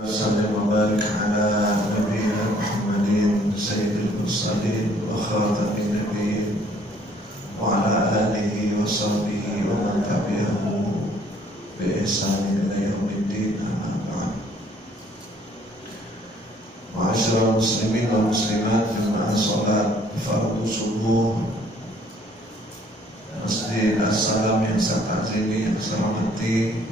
Sallallahu وبارك على نبينا محمد سيد المرسلين وخاتم النبيين وعلى آله وصحبه ومن تبعه بإحسان إلى يوم الدين أما بعد. Ma'asyiral muslimin wal muslimat jemaah salat fardu subuh Masjid As-Salam yang saya takzimi, yang saya hormati,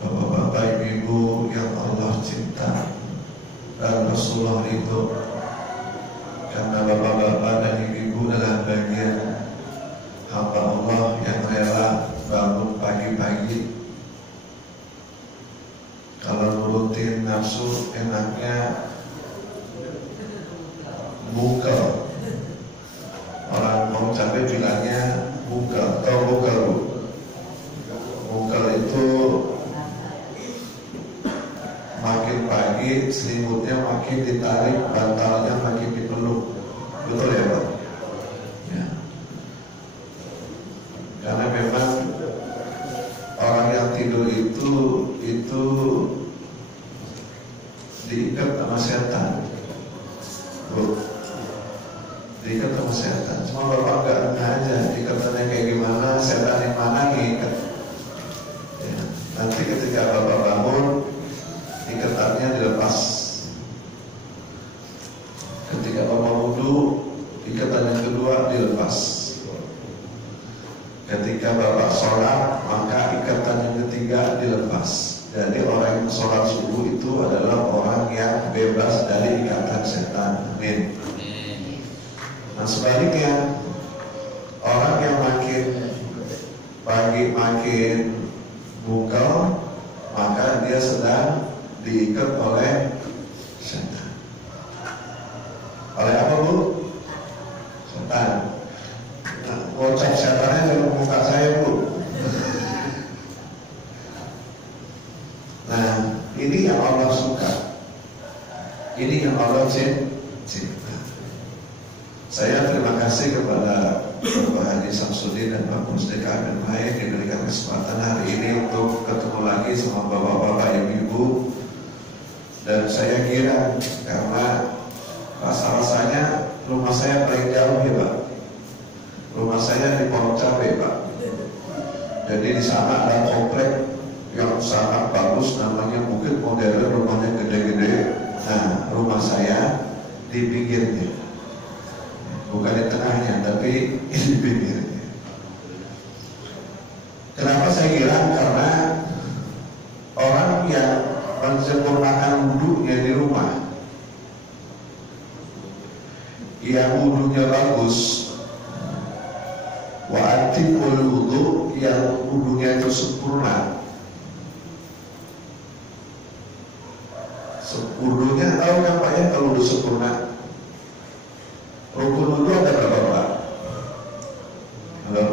Bapak-bapak, ibu-ibu yang Allah cinta dan Rasulullah ridho, karena bapak-bapak dan ibu-ibu adalah bagian hamba Allah yang rela bangun pagi-pagi. Kalau nurutin nafsu enaknya bukel. Orang mau capek bilangnya bukel. Tahu bukel, Bu? Bukel itu makin pagi selimutnya makin ditarik, bantalnya makin dipeluk. Betul ya, Pak? Ya. Karena memang orang yang tidur itu diikat sama setan. Bu, diikat sama setan. Cuma Bapak enggak aja ikatannya kayak gimana, setan yang mana ngikat. Ya. Nanti ketika Bapak bangun, ikatannya dilepas. Ketika Bapak wudu, ikatan yang kedua dilepas. Ketika Bapak sholat, maka ikatan yang ketiga dilepas. Jadi orang yang sholat subuh itu adalah orang yang bebas dari ikatan setan. Amin. Nah sebaliknya, orang yang makin pagi makin bukel, maka dia sedang diikat oleh setan. Oleh apa, Bu? Setan. Nah, ngocap setannya dari muka saya, Bu. Nah, ini yang Allah suka. Ini yang Allah cinta. Saya terima kasih kepada Bapak Haji Samsudin dan Pak Mustika Amin Main diberikan kesempatan hari ini untuk ketemu lagi sama bapak-bapak, ibu-ibu. Dan saya kira karena rasa-rasanya rumah saya paling jauh ya, Pak. Rumah saya di Pondok Cabe, Pak. Jadi di sana ada komplek yang sangat bagus, namanya mungkin modern, rumahnya gede-gede. Nah, rumah saya di pinggirnya, bukan di tengahnya, tapi di pinggirnya. Kenapa saya bilang? Karena orang yang menyempurnakan wudunya di rumah, yang wudunya bagus, wa atibul wudu, yang wudunya itu sempurna. Wudunya tahu kan Pak ya, kalau wudu sempurna, rukun wudu ada berapa, Pak? Halo?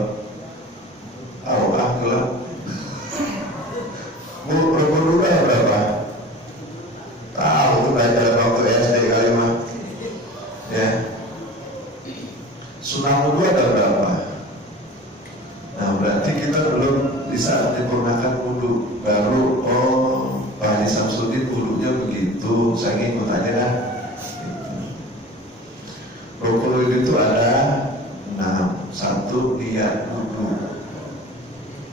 Tahu ah, halo? Rukun wudu ada berapa? Tahu tuh belajar waktu SD kali mah. Ya. Sunah wudu ada berapa? Nah berarti kita belum bisa menyempurnakan wudu. Baru Pak Haji Samsudin wudunya begitu, saya ngikut aja dah. Rukun wudu itu ada 6. 1, niat wudu.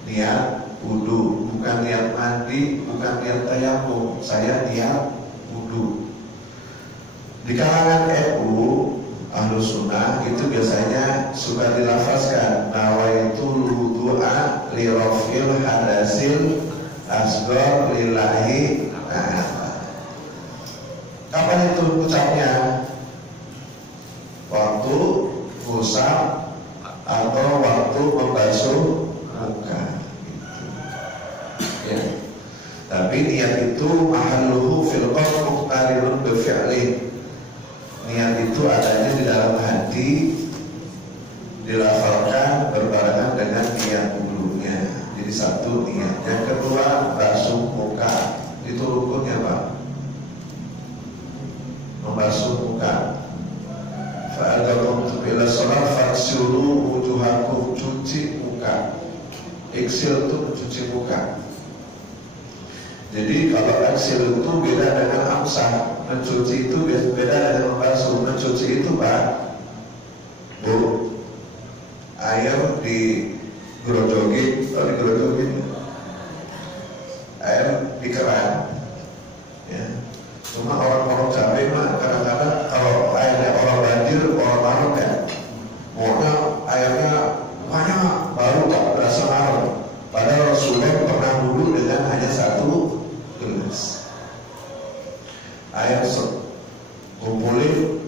Niat wudu, bukan niat mandi, bukan niat tayamum. Saya niat wudu. Di kalangan NU Ahlus Sunnah itu biasanya suka dilafazkan nawaitul wudu'a li raf'il hadasil asghar lillahi ta'ala. Kapan itu ucapnya? Waktu gusap atau waktu membasuh muka gitu. Ya. Tapi niat itu mahalluhu fil qalbi muqtarinun bi fi'li. Niat itu adanya di dalam hati, dilafalkan berbarengan dengan niat wudunya. Jadi satu niat. Yang kedua basuh muka. Itu rukunnya, Pak. Membasuh muka. Fa'adakum ila shalah faghsilu wujuhakum, cuci muka. Iksil itu mencuci muka. Jadi kalau eksil itu beda dengan amsah, mencuci itu beda dengan membasuh. Mencuci itu Pak, Bu, air digerojogin, atau digerojogin, air di keran, ya. Cuma orang-orang Jambi mah kadang-kadang kalau airnya orang banjir, orang marah kan, maunya airnya banyak, baru Pak berasa marah. Padahal Rasulullah pernah wudhu dengan hanya satu gelas air, kumpulin,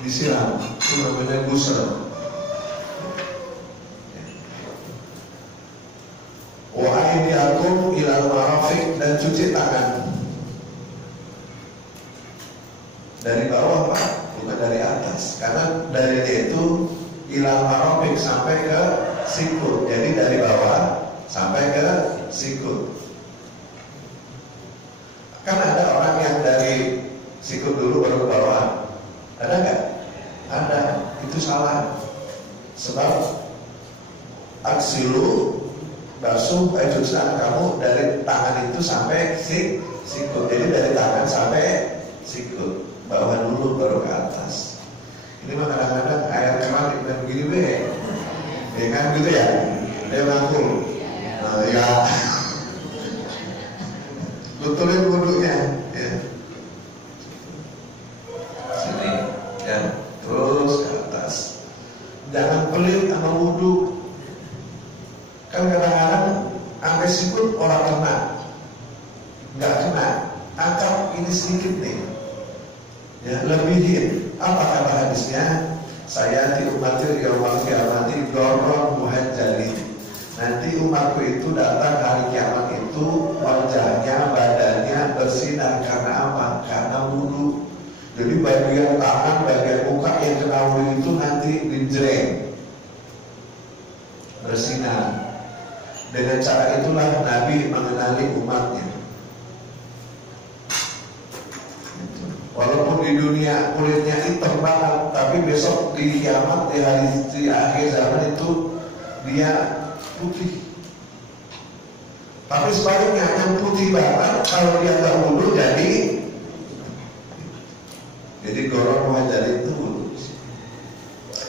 disiram, itu namanya gusel. Wa aydiakum ilal marafiq, dan cuci tangan dari bawah Pak, bukan dari atas, karena dari itu ilal marafiq sampai ke sikut, jadi dari bawah sampai ke sikut. Kan ada orang yang dari sikut dulu baru ke bawah, ada nggak? Ada, itu salah. Sebab aksilu, basuh cuci tangan kamu dari tangan itu sampai sikut, jadi dari tangan sampai sikut, bawah dulu baru ke atas. Ini mah kadang-kadang air keran dan begini be, ya kan gitu ya, dia ngaku, nah, ya, betulin wudhunya, ya, sini, ya, terus ke atas, jangan pelit sama wudhu. Kan kadang-kadang sampai sikut orang kena, nggak kena, angkat ini sedikit nih, ya, lebihin. Apa kata hadisnya? Saya di umatir yaumal kiamati dorong muhajjalin. Nanti umatku itu datang hari kiamat itu wajahnya, badannya bersinar. Karena apa? Karena wudhu. Jadi bagian tangan, bagian muka yang kena wudhu itu nanti dijreng, bersinar. Dengan cara itulah Nabi mengenali umatnya. Walaupun di dunia kulitnya hitam banget, tapi besok di kiamat, di akhir zaman itu dia putih. Tapi sebaliknya yang putih banget, kalau dia nggak wudhu jadi gorong muhajjalin itu wudhu.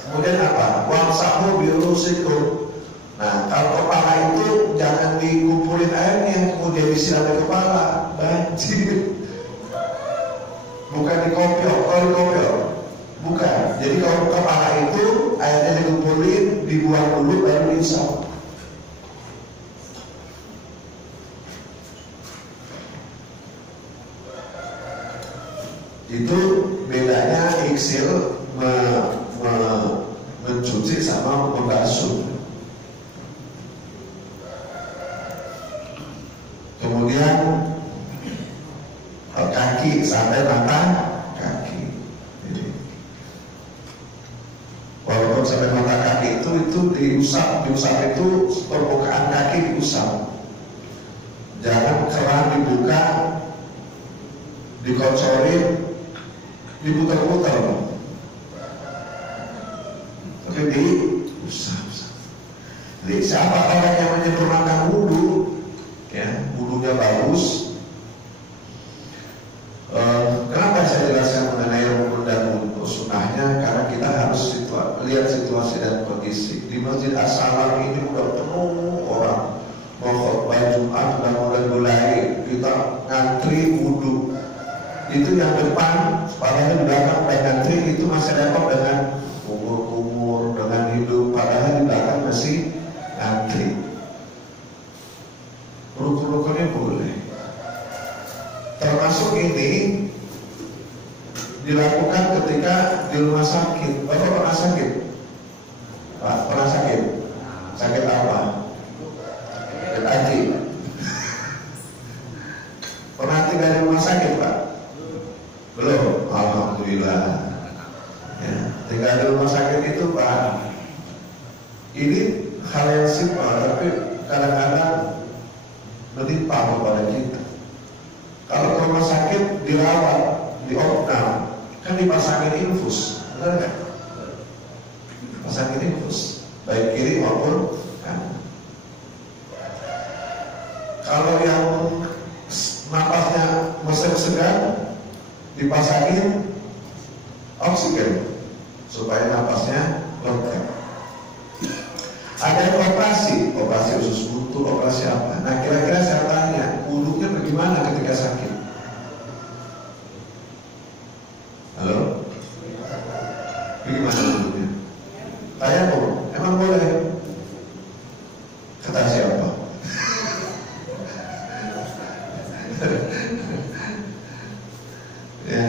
Kemudian apa? Wamsahu birusikum. Nah, kalau kepala itu jangan dikumpulin airnya kemudian disiram ke kepala, banjir. Bukan dikopiok, kalau dikopiok bukan. Jadi kalau kepala itu airnya dikumpulin, dibuang dulu baru diisap. Itu bedanya iksil mencuci sama membasuh. Kemudian kaki sampai mata kaki. Jadi, walaupun sampai mata kaki itu diusap itu permukaan kaki diusap. Jangan keran dibuka, dikocorin, diputar-putar, tapi diusap. Jadi siapa orang yang menyempurnakan wudhu, ya, wudhunya bagus. Kenapa saya jelaskan mengenai rukun dan sunnahnya? Karena kita harus lihat situasi dan kondisi. Di Masjid As-Salam ini udah penuh orang mau khutbah Jumat dan udah mulai kita ngantri wudhu. Itu yang depan, padahal di belakang dan ngantri itu masih repot dengan kumur-kumur, dengan hidup. Padahal di belakang masih ngantri. Rukun-rukunnya boleh. Termasuk ini dilakukan ketika di rumah sakit. Bapak pernah sakit? Pak, pernah sakit? Sakit apa? Sakit hati. Pernah tinggal di rumah sakit Pak? Belum? Alhamdulillah. Ya, tinggal di rumah sakit itu Pak, ini hal yang simpel tapi kadang-kadang menimpa kepada kita. Kalau ke rumah sakit dirawat, diopnam, kan dipasangin infus, benar nggak? Pasangin infus, baik kiri maupun kanan. Kalau yang segan, dipasangin oksigen supaya napasnya lega. Ada yang operasi usus buntu, operasi apa? Nah, kira-kira saya tanya, wudunya bagaimana ketika sakit? Halo? Bagaimana wudunya? Tayamum, emang boleh? Kata siapa? Ya.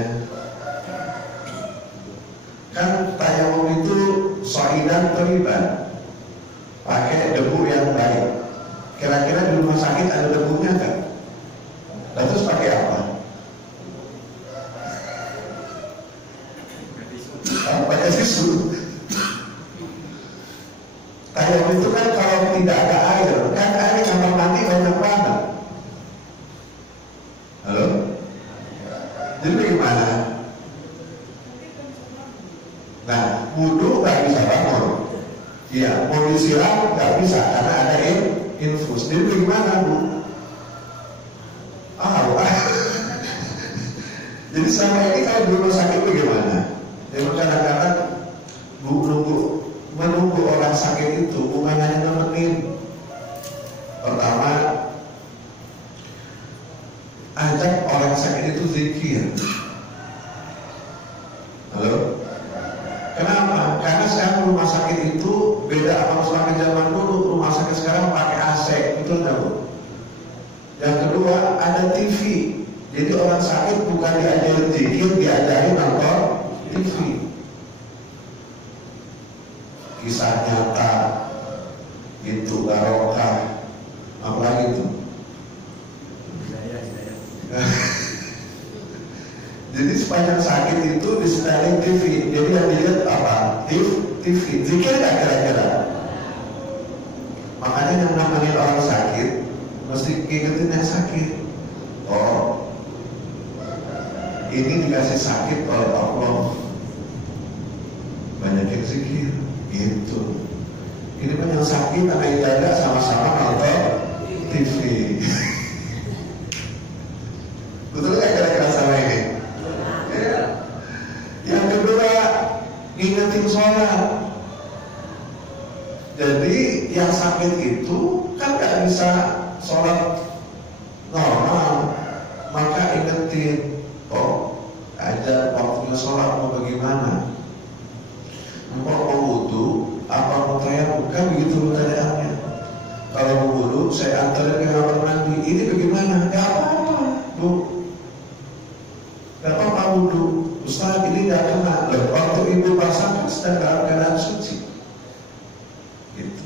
Kan tayamum itu soidan teriban, pakai debu yang baik. Kira-kira di rumah sakit ada debunya kan? Lalu terus pakai apa? Pakai tisu. Tayamum itu kan kalau tidak ada air, kan air kamar mandi banyak banget. Halo? Jadi bagaimana? Nah, wudu nggak bisa bangun. Iya, mau disiram nggak bisa karena ada infus. Jadi bagaimana, Bu? Jadi selama ini kalau di rumah sakit bagaimana? Jadi kadang-kadang menunggu orang sakit itu bukan hanya nemenin. Pertama, ajak orang sakit itu zikir. Halo? Kenapa? Karena sekarang rumah sakit itu beda sama rumah sakit zaman dulu. Rumah sakit sekarang pakai AC, betul nggak, Bu? Yang kedua, ada TV. Jadi orang sakit bukan diajarin zikir, diajarin nonton TV. Kisah nyata itu barokah, apalagi itu. Jadi sepanjang sakit itu disetelin TV. Jadi yang dilihat apa? TV. Zikir nggak kira-kira? Makanya yang namanya orang sakit mesti ingetin yang sakit. Oh, ini dikasih sakit oleh Allah, banyakin zikir. Gitu. Ini kan yang sakit anak ibadah sama-sama nonton TV. Betul nggak kira-kira sama ini? Ya. Yang kedua, ingetin sholat. Jadi yang sakit itu kan nggak bisa sholat normal, maka ingetin. Oh, ada waktunya sholat mau bagaimana? Mau wudu apa mau tayamum? Kan begitu pertanyaannya. Kalau mau wudu saya antarin ke kamar mandi. Ini bagaimana? Gak apa-apa, Bu. Gak apa-apa wudu. Ustaz, ini gak kena. Waktu ibu pasangan sedang dalam keadaan suci. Gitu.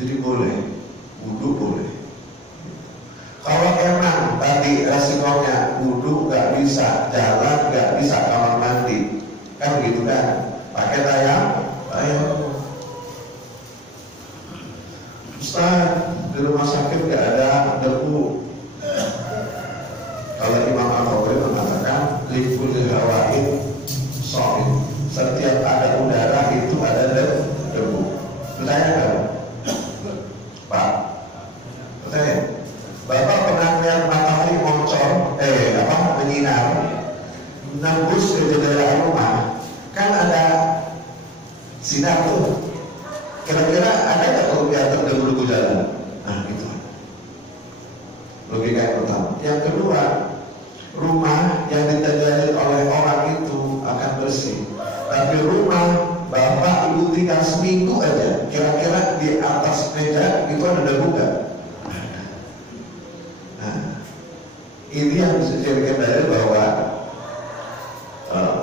Jadi boleh, wudu boleh. Kalau emang tadi resikonya wudu gak bisa, jalan gak bisa, kamar mandi, kan begitu kan? Pakai tayamum. Ustaz, di rumah sakit gak ada debu. Kalau Imam Al-Bukhari mengatakan likul hawain soin, setiap ada udara itu ada debu. Bertanya kan, Pak? Bertanya, Bapak pernah melihat matahari moncor, menyinar, nembus ke jendela rumah? Kan ada sinar tuh. Kira-kira ada nggak kalau kelihatan debu-debu jalan? Nah, itu logika yang pertama. Yang kedua, rumah yang ditinggali oleh orang itu akan bersih. Tapi rumah bapak ibu tinggal seminggu aja, kira-kira di atas meja itu ada debu nggak? Nah, ini yang bisa dijadikan dalil bahwa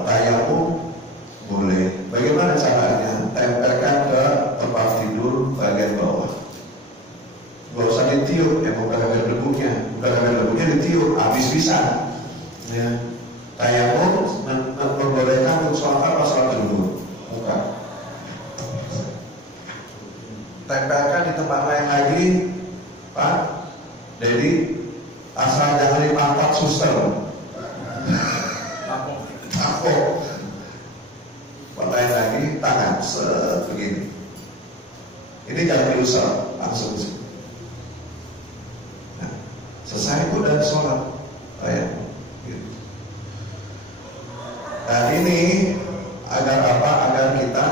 tayamum boleh. Bagaimana caranya? Tempelkan ke tempat tidur bagian bawah. Gak usah ditiup, bukan ada debunya. Bukan ada debunya ditiup, habis bisa. Ya. Tayamum membolehkan untuk sholat apa? Sholat dulu. Bukan. Tempelkan di tempat lain lagi, Pak. Jadi asal jangan dimanfaat suster. Takut. Lain lagi tangan begini. Ini jangan diusap, langsung sih. Nah, selesai itu dan sholat. Dan ini agar apa? Agar kita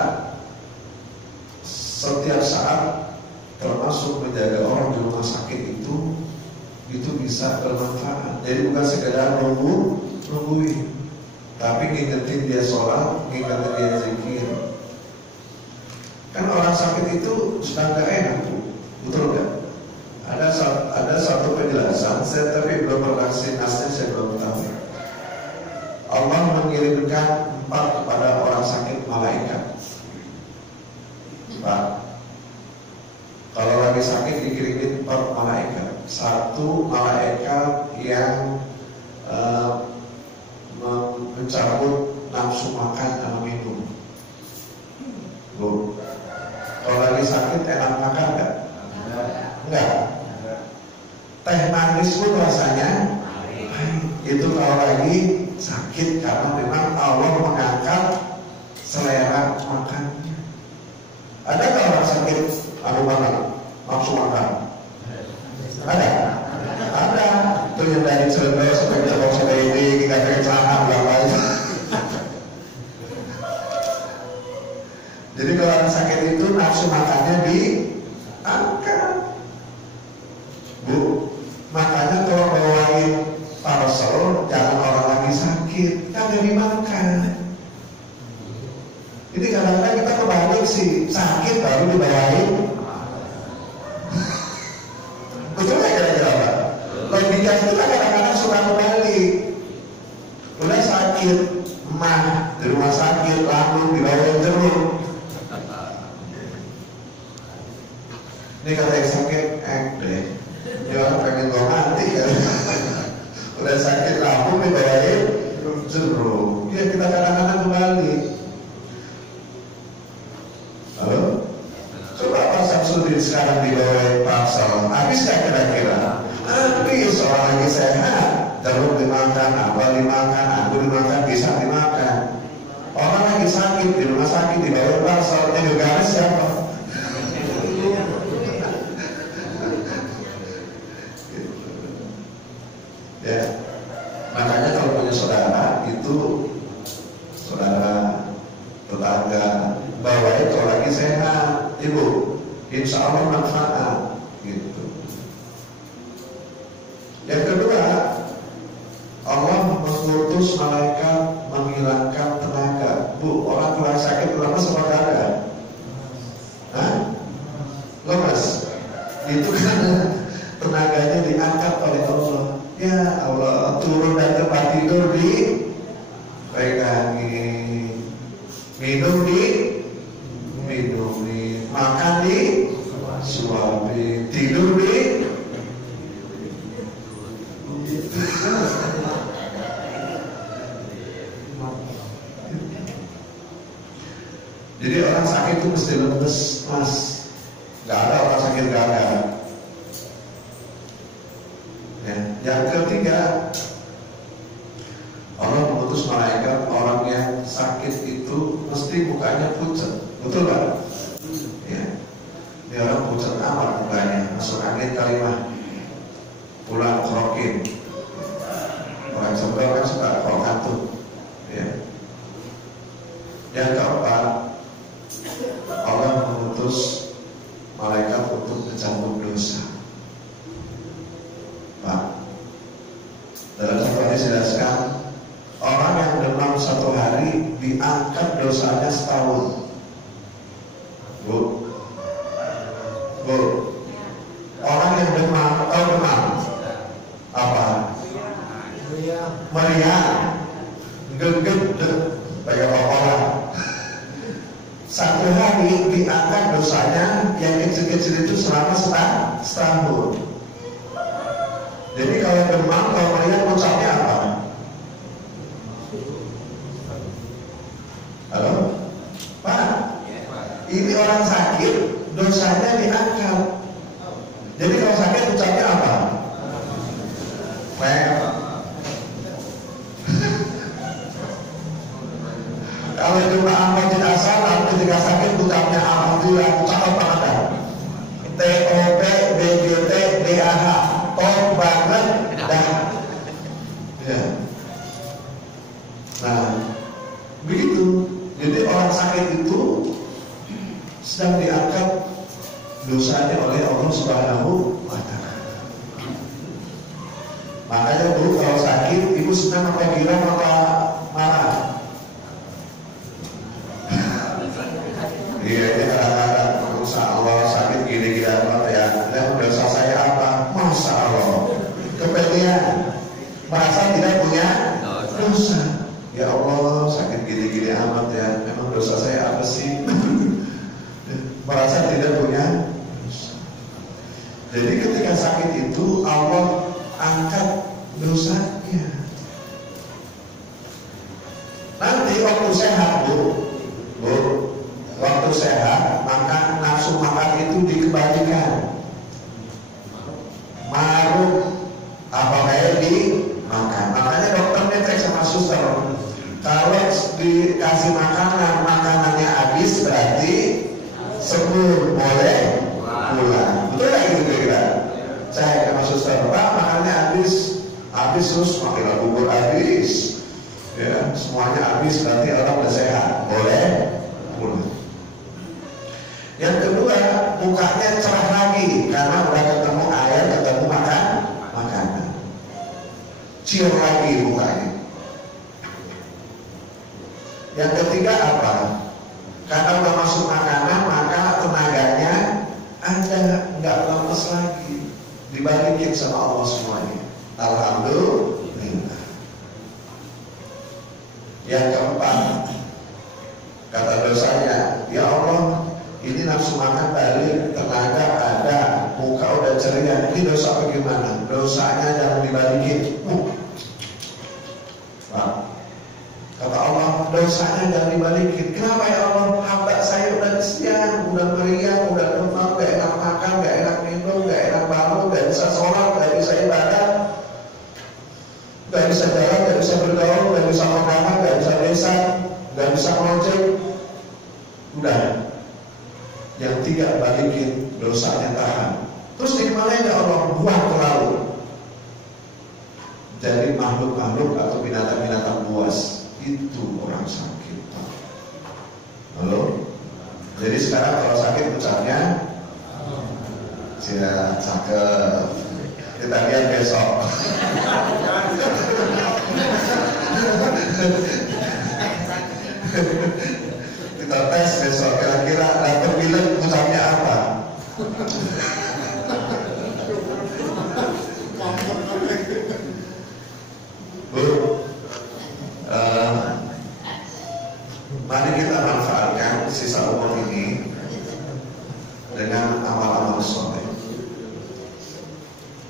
setiap saat, termasuk menjaga orang di rumah sakit itu bisa bermanfaat. Jadi bukan sekedar nungguin, tapi ngingetin dia sholat, ngingetin dia zikir. Kan orang sakit itu sudah gak enak, betul gak? Ada satu penjelasan, saya tapi belum vaksinasi, saya belum tahu. Allah mengirimkan 4 kepada orang sakit malaikat. Pak, kalau lagi sakit dikirimin 4 malaikat. 1 malaikat yang mencabut nafsu makan dan minum. Bu, kalau lagi sakit enak makan enggak? Enggak. Teh manis pun rasanya itu kalau lagi sakit, karena memang Allah mengangkat selera makannya. Ada nggak orang sakit nafsu makan? Ada. Itu yang dari Cirebon sampai ke CDD kita pakai celana belakang. Jadi kalau orang sakit itu nafsu makannya diangkat. Bu, makanya kalau bawain parcel jangan orang lagi sakit, kan dimakan. Ini kadang-kadang kita kebalik sih, sakit baru dibawain. Betul nggak kira-kira Pak? Logika itu kadang-kadang suka kebalik. Udah sakit, emah di rumah sakit, lalu dibawain jeruk. Ini kata yang sakit, deh, ya orang pengen gua mati kan. Udah sakit lambung dibawain jeruk. Ya kita kadang-kadang kebalik. Halo? Coba Pak Samsudin sekarang dibawain parcel, habis gak kira-kira? Habis, orang lagi sehat, jeruk dimakan, apa dimakan, aku dimakan, bisa dimakan. Orang lagi sakit, di rumah sakit dibawain parcel, yang negara siapa? Ya, makanya kalau punya saudara itu, saudara tetangga, bawain kalau lagi sehat, ibu, insya Allah manfaat, gitu. Yang kedua, Allah mengutus malaikat menghilangkan tenaga. Bu, orang kurang sakit lemas apa kagak? Hah? Lemas? Itu kan tenaganya diangkat oleh Allah. Ya Allah, turun dari tempat tidur dipegangin, minum makan disuapin, tidur Jadi orang sakit itu mesti lemes, Mas. Gak ada orang sakit gak ada. Ya. Yang ketiga, Allah mengutus malaikat, orang yang sakit itu mesti mukanya pucat, betul gak? Ya. Ini orang pucat amat mukanya, masuk angin kalimah, pulang krokin. Orang sebelah kan suka krokan tuh. Ya. Yang keempat, Allah mengutus malaikat untuk mencabut dosa. Pak, dalam satu hadis dijelaskan, orang yang demam 1 hari diangkat dosanya setahun. Bu, orang yang demam, tahu demam apa? Meriang, gegedeg, kayak orang. 1 hari diangkat dosanya yang kecil-kecil itu selama setahun. Jadi kalau demam, kalau melihat puncaknya apa? Halo? Pak, ini orang sakit, dosanya diangkat. Jadi kalau sakit puncaknya apa? Kalau cuma amal tidak salah, ketika sakit puncaknya alhamdulillah, puncak apa ada? TOP, BGT, DAH, top banget, dah. Ya. Nah, Begitu. Jadi orang sakit itu sedang diangkat dosanya oleh Allah Subhanahu wa Ta'ala. Makanya dulu kalau sakit, ibu senang apa girang apa marah? Iya, ini kadang-kadang Masya Allah sakit gini-gini apa ya? Dan dosa saya apa? Masya Allah, kemudian merasa tidak punya dosa. Ya Allah, sakit gini-gini amat ya. Memang dosa saya apa sih? Merasa tidak punya dosa. Jadi ketika sakit itu Allah angkat dosanya. Nanti waktu sehat bu, waktu sehat maka nafsu makan itu dikembalikan. Maruk apa kayak dimakan. Makanya dokternya cek sama suster. Kalau dikasih makanan, makanannya habis berarti sembuh, boleh pulang. Betul nggak gitu kira-kira? Saya sama suster, Pak makannya habis terus makin bubur habis, ya semuanya habis berarti orang udah sehat, boleh pulang. Yang kedua, mukanya cerah lagi karena udah ketemu air, ketemu makanan, cium lagi mukanya. Yang ketiga apa? Karena udah masuk makanan maka tenaganya ada, nggak lemes lagi, dibalikin sama Allah semuanya. Alhamdulillah. Yang keempat, kata dosanya, ya Allah, ini nafsu makan balik, tenaga ada, muka udah ceria. Ini dosa bagaimana? Dosanya jangan dibalikin. Kata Allah, dosanya jangan dibalikin. Kenapa ya Allah? Hamba saya udah kesian, udah meriang, udah demam, gak enak makan, gak enak minum, gak enak bangun, gak bisa sholat, gak bisa ibadah, gak bisa jalan, gak bisa bergaul, gak bisa makan, gak bisa desa, gak bisa ngojek. Udah. Yang tiga, balikin, dosanya tahan. Terus dikemanain ya Allah? Buang ke laut. Jadi makhluk-makhluk atau binatang-binatang buas itu orang sakit. Halo? Jadi sekarang kalau sakit ucapnya ya cakep. Kita lihat besok. Kita tes besok kira-kira dapat bilang ucapnya apa. Mari kita manfaatkan sisa umur ini dengan amal-amal soleh.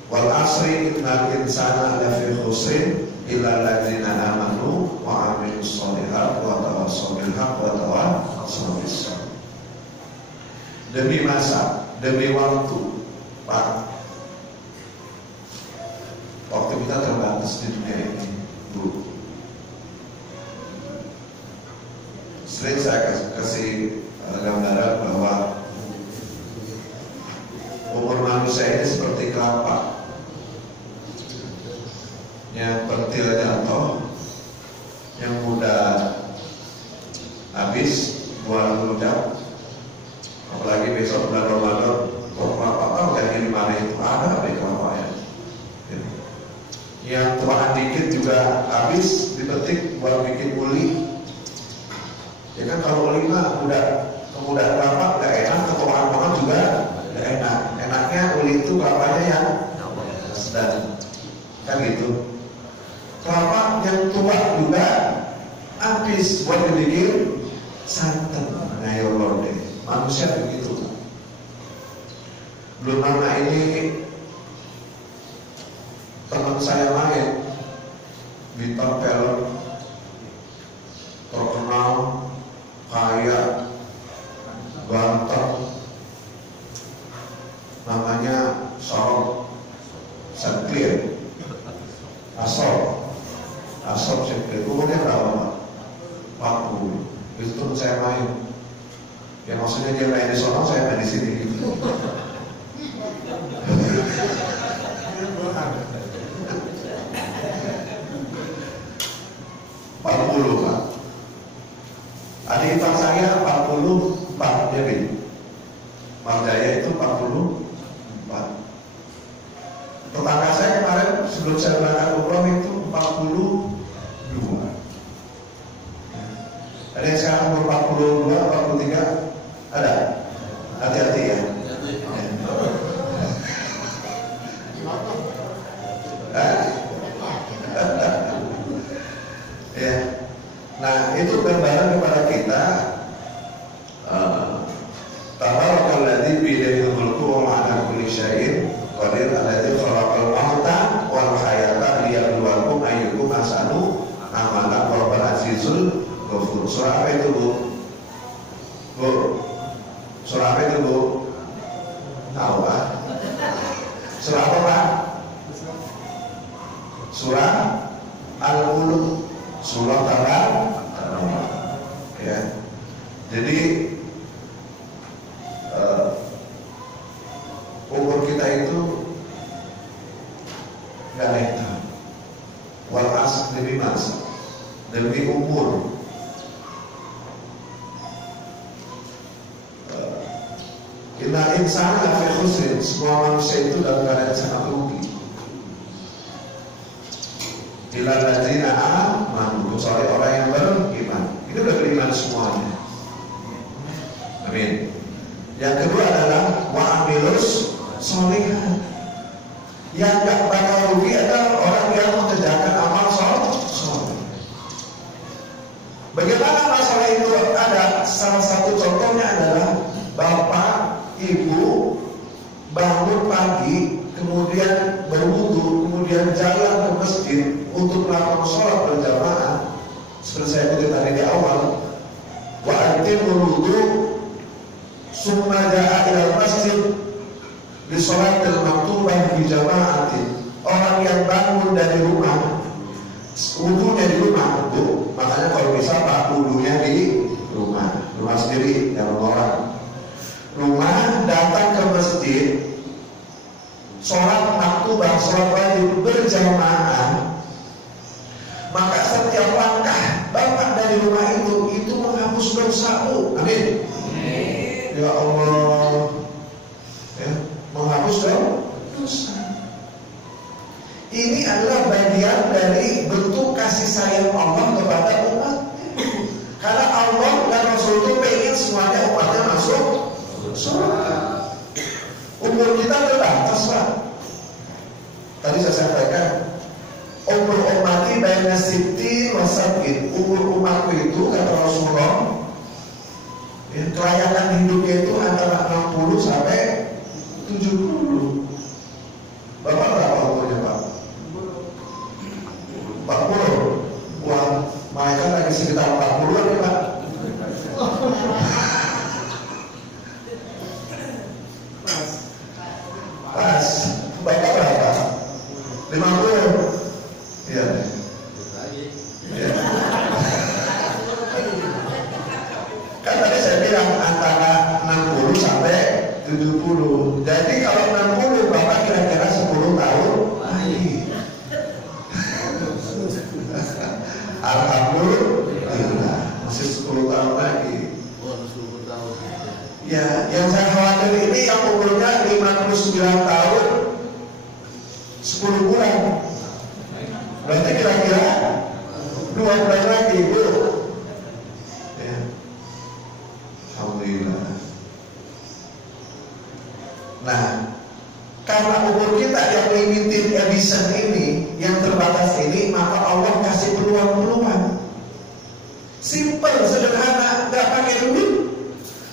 Wal asri innal insana lafi khusrin illa alladziina amanu wa 'amilus sholihat wa tawassaw bil haqq wa tawassaw bis sabr. Demi masa, demi waktu, Pak. Waktu kita terbatas di dunia ini, Bu. Sering saya kasih gambaran bahwa umur manusia ini seperti kelapa. Yang pentil jatuh, yang muda habis, buah meledak. Apalagi besok bulan Ramadan, kok kelapa tahu kayak gini mana itu ada kelapa ya. Yang tuaan dikit juga habis dipetik buat bikin uli. Ya kan kalau uli mah udah kelapa nggak enak, ketuaan banget juga nggak enak. Enaknya uli itu kelapanya yang sedang, kan gitu. Kelapa yang tua juga habis buat dibikin santan. Nah ya Allah deh, manusia begitu. Belum lama ini teman saya main bintang film terkenal, kaya, ganteng, namanya Sorong Sanklir, Asor Sanklir. Umurnya berapa Pak? 40. Itu teman saya main. Ya maksudnya dia main di sana, saya main di sini gitu. Pak. Adik ipar saya 44 ya Bin. Bang Jaya itu 44. Tetangga saya kemarin sebelum saya berangkat umroh itu 42. Ada yang sekarang umur 42, 43 ada. Hati-hati ya. Ya. Nah itu gambaran kepada kita tabarakal ladzi bi yadihi mulku wa ma ala kulli syai'in qadir alladzi khalaqal mauta wal hayata liyabluwakum ayyukum ahsanu amala wa huwal azizul ghafur. Surah apa itu Bu? Bu. Surah apa itu Bu? Tahu Pak? Surah apa Pak? Surah Al-Mulk. Surah Al-Mulk. Ya. Jadi umur kita itu nggak legal. Wal asr demi masa, demi umur. Inna insana lafi khusrin. Semua manusia itu dalam keadaan sangat rugi. Illa ladzina amanu, kecuali orang yang beriman. Itu udah beriman semuanya. Amin. Yang kedua adalah wa'amilus sholihat. Yang gak bakal rugi adalah orang yang mengerjakan amal soleh. Bagaimana masalah itu ada? Salah satu contohnya adalah bapak, ibu bangun pagi, kemudian berwudu, kemudian jalan ke masjid untuk melakukan sholat berjamaah. Seperti saya kutip tadi di awal, wa atimul wudu summa ja'a ilal masjid di sholatil maktubah di jama'atin. Orang yang bangun dari rumah, wudunya di rumah, Bu. Makanya kalau bisa Pak, wudunya di rumah sendiri, jangan orang. Rumah, datang ke masjid, sholat maktubah, sholat wajib berjamaah. Maka setiap langkah bapak dari rumah itu menghapus dosamu. Amin. Ya Allah, ya, menghapus dosa. Ini adalah bagian dari bentuk kasih sayang Allah kepada umat. Karena Allah dan Rasul itu pengen semuanya umatnya masuk surga. Umur kita terbatas Pak. Tadi saya sampaikan, umur umati baina sittin wa sab'in. Umur umatku itu kata Rasulullah, ya, kelayakan hidupnya itu antara 60 sampai 70. Bapak berapa umurnya Pak? 40. Wah, mereka lagi sekitar 40-an ya Pak. Pas. Bapak berapa? 50. Iya. Ya. Kan tadi saya bilang antara 60 sampai 70. Jadi kalau 60 Bapak kira-kira 10 tahun lagi. Alhamdulillah masih 10 tahun lagi. Ya, yang saya khawatir ini yang umurnya 59 tahun 10 bulan. Berarti kira-kira 2 bulan lagi Bu. Ya. Alhamdulillah. Nah, karena umur kita yang limited edition ini, yang terbatas ini, maka Allah kasih peluang-peluang. Simple, sederhana, nggak pakai duit.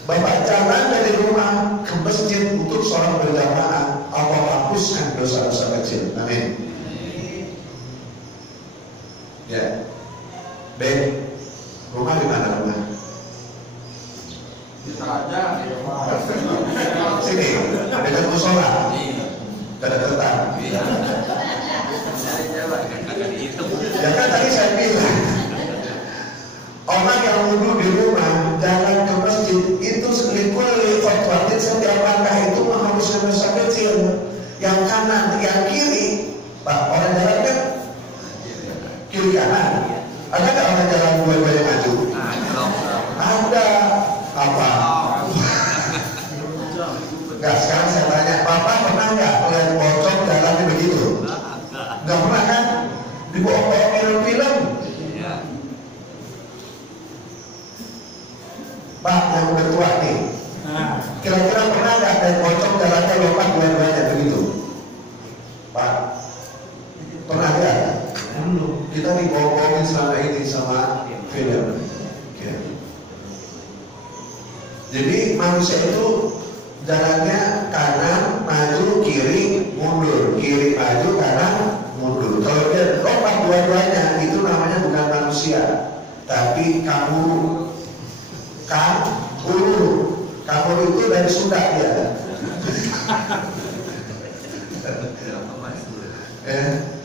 Bapak jalan dari rumah ke masjid untuk sholat berjamaah, Allah hapuskan dosa-dosa kecil. Amin. Ya. B. Rumah di mana rumah? Sini, dekat musola. Kedekatan. Ya kan tadi saya bilang, orang yang wudhu di rumah, jalan ke masjid, itu sekali setiap langkah itu menghapuskan dosa kecil. Yang kanan, yang kiri, Pak, orang jalan kan kiri kanan. Ada nggak orang jalan dua-duanya maju? Ada apa? Enggak, sekarang saya tanya, Bapak pernah nggak melihat pocong jalannya begitu? Nggak pernah kan? Dibawa-bawa film. Pak yang udah tua nih, kira-kira pernah nggak naik pocong jalannya lompat dua-duanya begitu? Pak, pernah nggak? Kita dibawa-bawain selama ini sama film. Jadi manusia itu jalannya kanan, maju, kiri, mundur, kiri, maju, kanan, mundur. Kalau dia lompat dua-duanya, itu namanya bukan manusia, tapi kanguru. Kanguru itu dari Sunda ya.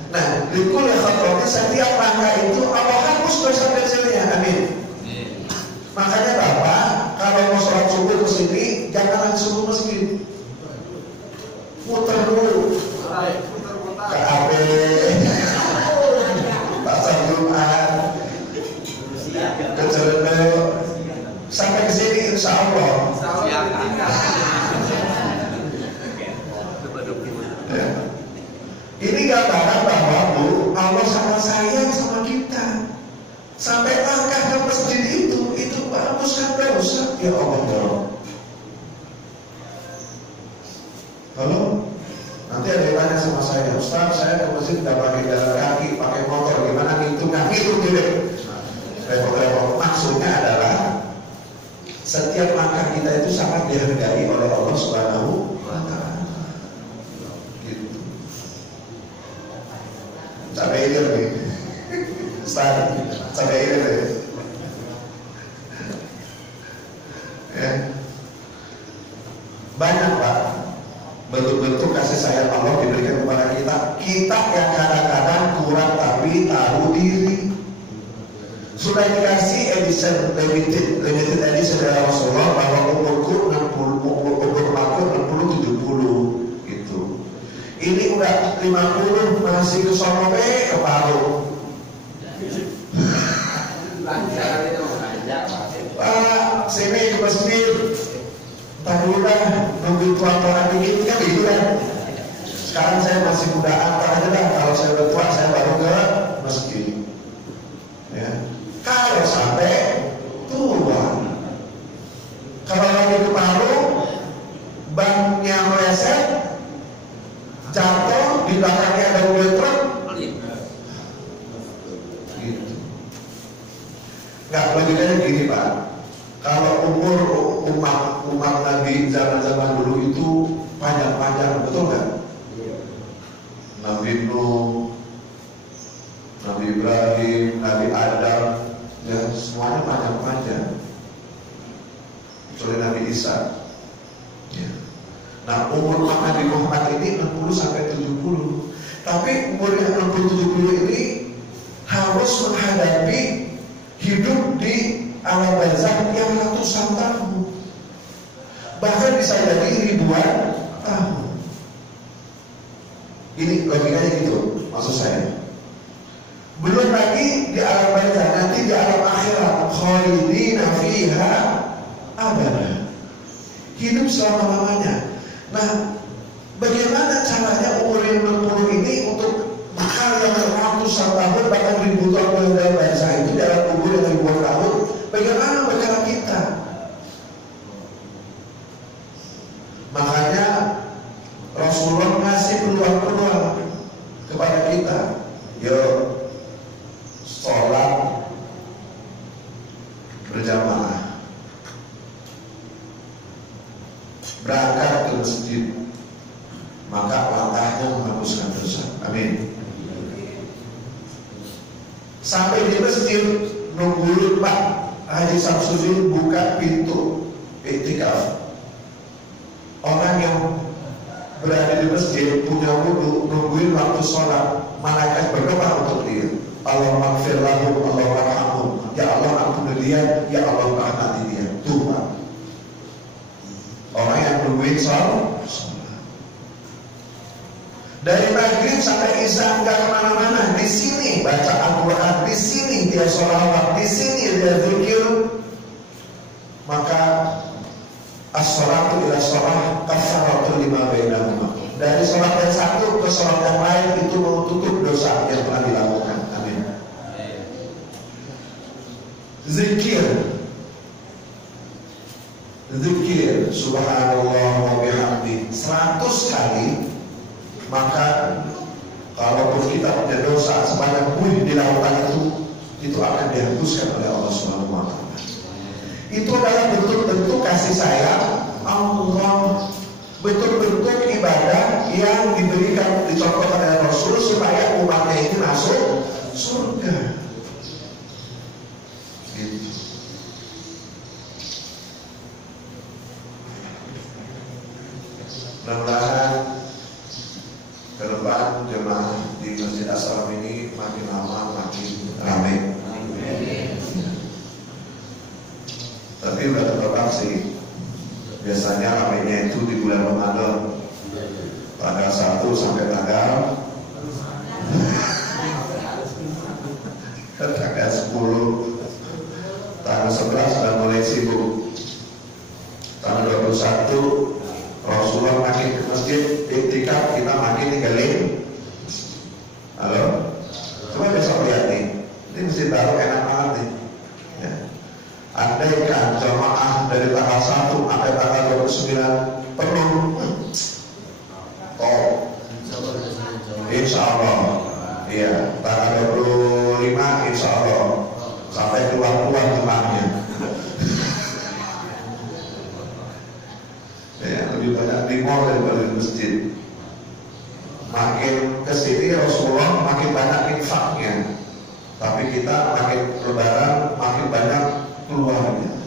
Nah, likul ya khatrati, setiap langkah itu Allah hapus dosa kecilnya. Amin. Makanya Bapak kalau mau sholat subuh ke sini jangan langsung ke masjid, muter dulu ke AB, pasar Jumat, ke Ciledug, sampai ke sini insya Allah. Ini gambaran bahwa Bu, Allah sangat sayang sama kita. Sampai langkah ke masjid itu menghapuskan dosa. Ya Allah, tolong. Halo? Nanti ada yang tanya sama saya, Ustaz, saya ke masjid tidak pakai jalan kaki, pakai motor, gimana ngitung? Nggak ngitung gitu. Repot-repot. Maksudnya adalah setiap langkah kita itu sangat dihargai oleh Allah Subhanahu wa Ta'ala. Gitu. Sampai ini nih. Ustaz, sampai ini nih. Ya. Banyak Pak bentuk-bentuk kasih sayang Allah diberikan kepada kita. Kita yang kadang-kadang kurang tapi tahu diri. Sudah dikasih edition limited edition dari Rasulullah bahwa umurku 60 70 gitu. Ini udah 50 masih ke sono ke Palu. Pak, sini ke masjid. Tak dulu dah, nunggu tua-tua dikit kan gitu kan. Sekarang saya masih muda, antar aja dah. Kalau saya udah tua, saya baru ke masjid. Ya. Kalau sampai tua, kalau lagi ke Palu, bannya meleset, jatuh, di belakangnya ada mobil truk, gitu. Nggak, logikanya gini Pak. Kalau umur umat Nabi zaman-zaman dulu itu panjang-panjang, betul nggak? Nabi Nuh, Nabi Ibrahim, Nabi Adam, ya semuanya panjang-panjang. Kecuali Nabi Isa. Ya. Nah, umur Nabi Muhammad ini 60 sampai 70. Tapi umur yang 60-70 ini harus menghadapi hidup di alam barzakh yang ratusan tahun, bahkan bisa jadi ribuan tahun. Ini logikanya gitu, maksud saya. Belum lagi di alam barzakh, nanti di alam akhirat, khalidina fiha abada, hidup selama-lamanya. Nah, bagaimana caranya umur yang 60 ini untuk bakal yang ratusan tahun bahkan ribuan tahun dalam barzakh itu dalam umur yang ribuan tahun? Bagaimana bergerak kita? Makanya Rasulullah ngasih peluang-peluang kepada kita. Yuk, sholat berjamaah, berangkat ke masjid, maka langkahnya menghapuskan dosa. Amin. Sampai di masjid nunggu Pak Haji Samsudin buka pintu iktikaf. Orang yang berada di masjid punya wudu, nungguin waktu sholat, malaikat berdoa untuk dia. Allah maghfir lahum, Allah warhamhum. Ya Allah ampuni dia, ya Allah rahmati dia. Tuh Pak. Orang yang nungguin sholat. Dari maghrib sampai isya nggak kemana-mana. Di sini baca Al-Quran, di sini dia sholawat, di sini dia zikir. as-sholatu ila sholah kafaratu lima bainahuma. Dari sholat yang satu ke sholat yang lain itu menutup dosa yang telah dilakukan. Amin. Zikir subhanallah wa bihamdi 100 kali, maka kalaupun kita punya dosa sebanyak buih di lautan itu akan dihapuskan oleh Allah Subhanahu wa taala. Itu adalah bentuk-bentuk kasih sayang Allah, bentuk-bentuk ibadah yang diberikan, dicontohkan oleh Rasul supaya umatnya ini masuk surga. Gitu. Mudah-mudahan ke depan jemaah di Masjid As-Salam ini makin lama makin ramai. Tapi udah tertebak sih, biasanya ramainya itu di bulan Ramadan, tanggal 1 sampai tanggal 10. Tanggal 11 sudah mulai sibuk. Tanggal 21 Rasulullah makin ke masjid, iktikaf, kita makin tinggalin. Halo, coba besok lihat nih, ini masjid baru enak banget nih. Ya. Andaikan jamaah dari tanggal 1 sampai tanggal 29 penuh, insya Allah, iya, tanggal 25 insya Allah sampai keluar-keluar jemaahnya. Ya, lebih banyak di mall daripada di masjid. Makin kesini Rasulullah makin banyak infaknya, tapi kita makin lebaran makin banyak keluarnya.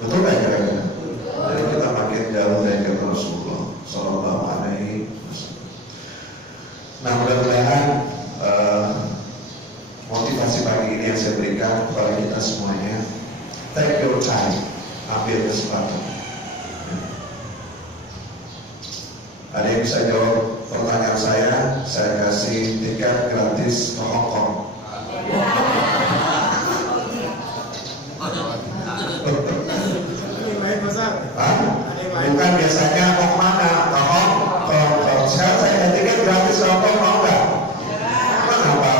Betul nggak kira-kira? Jadi kita makin jauh dari kata Rasulullah Sallallahu Alaihi Wasallam. Nah, mudah-mudahan motivasi pagi ini yang saya berikan kepada kita semuanya, take your time, ambil kesempatan. Ada yang bisa jawab pertanyaan saya kasih tiket gratis ke Hong Kong. Bukan biasanya mau kemana? Ke Hong Kong. Sekarang saya ada tiket gratis ke Hong Kong, mau nggak? Kenapa?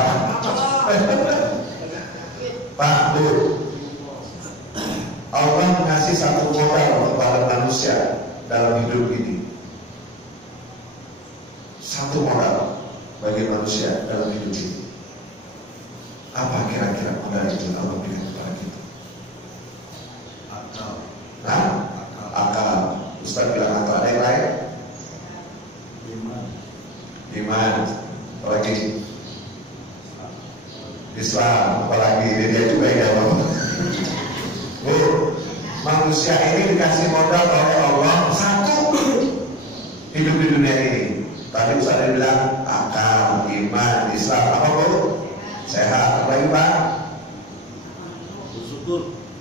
Pak, Bu, Allah mengasih satu modal kepada manusia dalam hidup ini. Satu modal bagi manusia dalam hidup ini. Apa kira-kira modal itu Allah berikan kepada kita? Akal. Nah, akal. Ustaz bilang akal. Ada yang lain? Iman. Apalagi? Islam. Apalagi? Dia juga yang jawab. Bu, manusia ini dikasih modal oleh Allah satu hidup di dunia ini. Tadi Ustaz bilang akal, iman, Islam, apa Bu? Sehat, apa lagi Pak?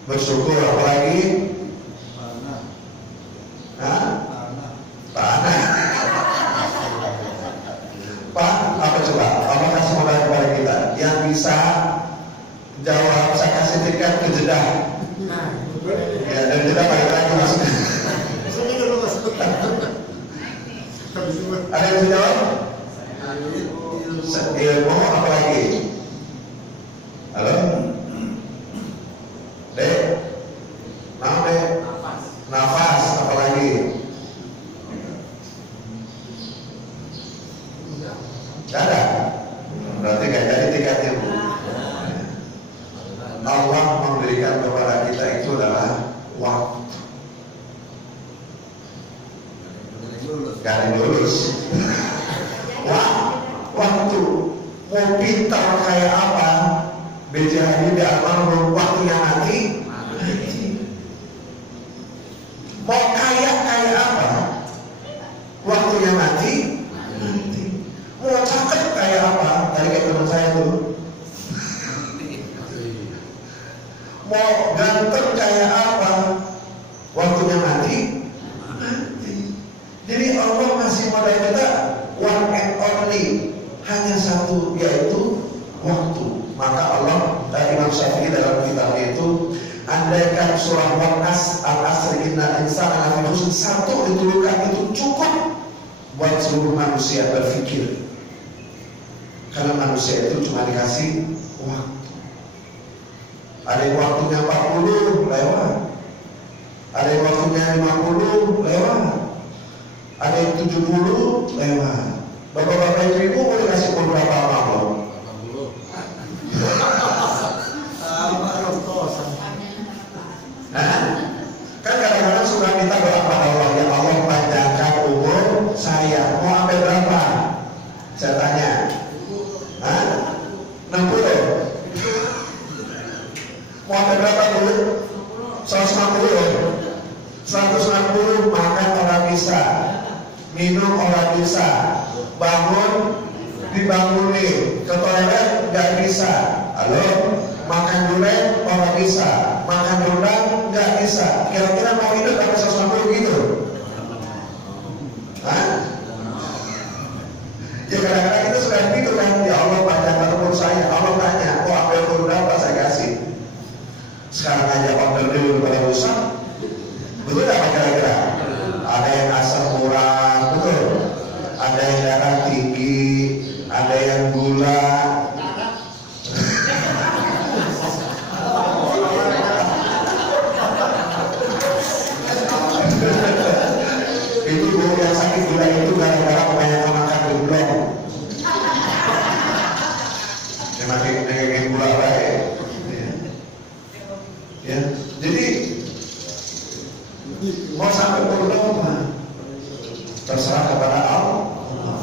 Bersyukur, apa lagi? Tanah. Pak, apa coba? Allah kasih modal kepada kita yang bisa jawab, saya kasih tiket ke Jeddah. Ya, dan Jeddah balik lagi maksudnya. Ada yang bisa jawab? Ilmu apa lagi? Halo? Dek? Nama Dek? Nafas apa lagi? Gak ada? Berarti gak jadi tiketnya Bu. Allah memberikan kepada kita itu adalah waktu. Gak ada lulus. Waktu. Mau pintar kayak apa, B.J. Habibie almarhum, waktunya nanti. Mau kaya kayak apa, waktunya nanti. Mau cakep kayak apa, tadi kayak teman saya tuh. Mau ganteng kayak apa, waktunya nanti. Jadi Allah masih modal kita one and only, hanya satu, yaitu waktu. Maka Allah, Imam Syafi'i dalam kitabnya itu andaikan surah Al-As, Al-Asr innal insana lafi khusr satu diturunkan itu cukup buat seluruh manusia berpikir. Karena manusia itu cuma dikasih waktu. Ada yang waktunya 40 lewat, ada yang waktunya 50 lewat, ada yang 70 lewat. Bapak-bapak ibu boleh kasih umur berapa lama? Kan kadang-kadang suka minta doa pada Allah, ya Allah panjangkan umur saya. Mau sampai berapa? Saya tanya. 60. Mau sampai berapa dulu? 150. 160 makan orang bisa, minum orang bisa, bangun dibangunin, ke toilet nggak bisa. Halo, makan durian orang bisa, makan rendang nggak bisa. Kira-kira mau hidup sampai 160 gitu? Ya kadang-kadang itu suka gitu kan, ya Allah panjangkan umur saya. Allah tanya, apa yang umur berapa saya kasih? Sekarang aja order dulu pada rusak. Betul tak kira-kira? Ada yang asam urat, betul. Ada yang darah tinggi, ada yang gula. Itu guru yang sakit gula itu gara-gara kebanyakan makan gemblong. Dia makin gula baik. Ya, jadi mau sampai umur berapa? Terserah kepada Allah.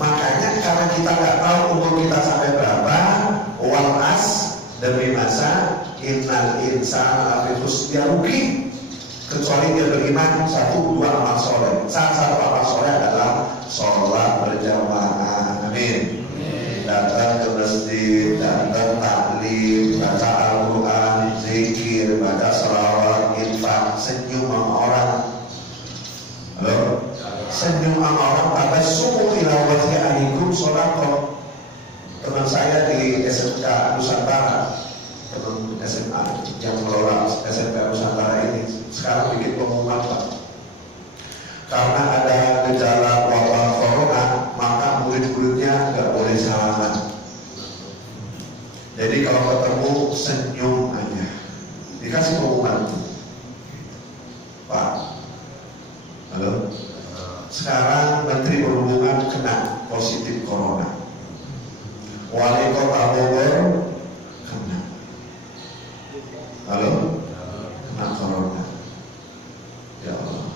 Makanya karena kita nggak tahu umur kita sampai berapa, wal as demi masa innal insana lafi khusr, dia rugi kecuali dia beriman 1, 2 amal soleh. Salah satu amal soleh adalah sholat berjamaah. Amin. Datang ke masjid, datang taklim, baca Al-Quran, zikir, baca salawat, infak, senyum sama orang. Halo? Senyum sama orang, tabassumu ila wajhi ahlikum sholato. Teman saya di SMK Nusantara, teman SMA yang mengelola SMK Nusantara ini sekarang bikin pengumuman, Pak. Karena ada gejala wabah corona, maka murid-muridnya nggak boleh salaman. Jadi kalau ketemu senyum aja. Dikasih pengumuman, Pak. Halo. Sekarang Menteri Perhubungan kena positif corona. Wali Kota Bogor kena. Halo. Kena corona. Ya Allah.